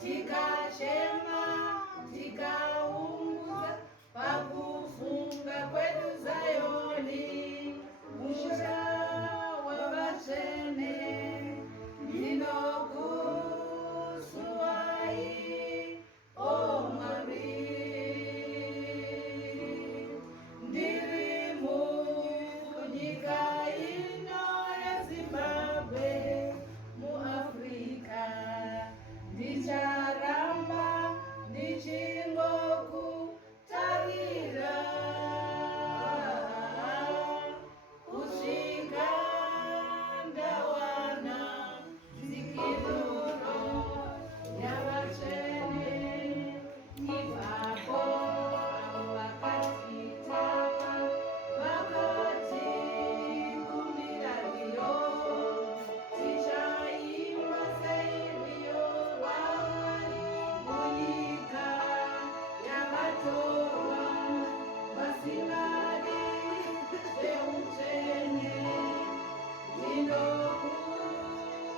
tikachema tikaunguza pakufunga kwetu Zayoni, musha wavachene ndinokusuwai o Mwari. Ndiri munyika ino ya Zimbabwe mu Afrika, ndicharamba ndichingokutarira kusvika ndawana dzikinuro yavachene. Ipapo vakatitama vakatikumbira riyo, tichaimba seiriyo vamwari munyika yavatorwa vasinari zveutsvene.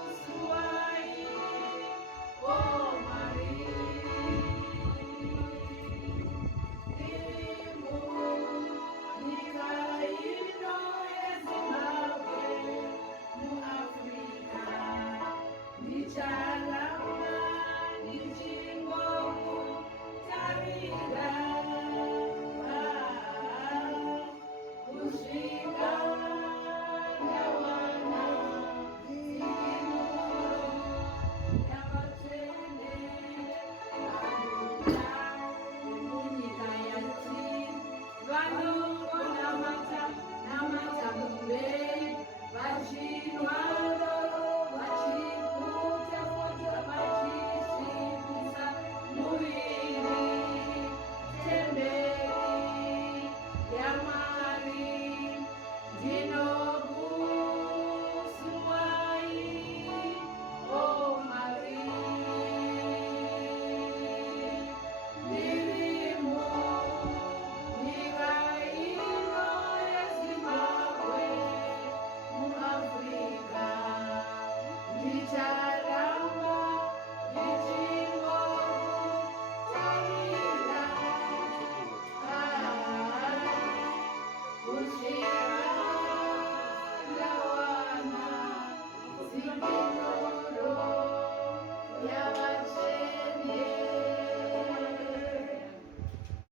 Ndinokusuwai o Mwari. Ndiri munyika ino yeZimbabwe mu Afrika, ndicha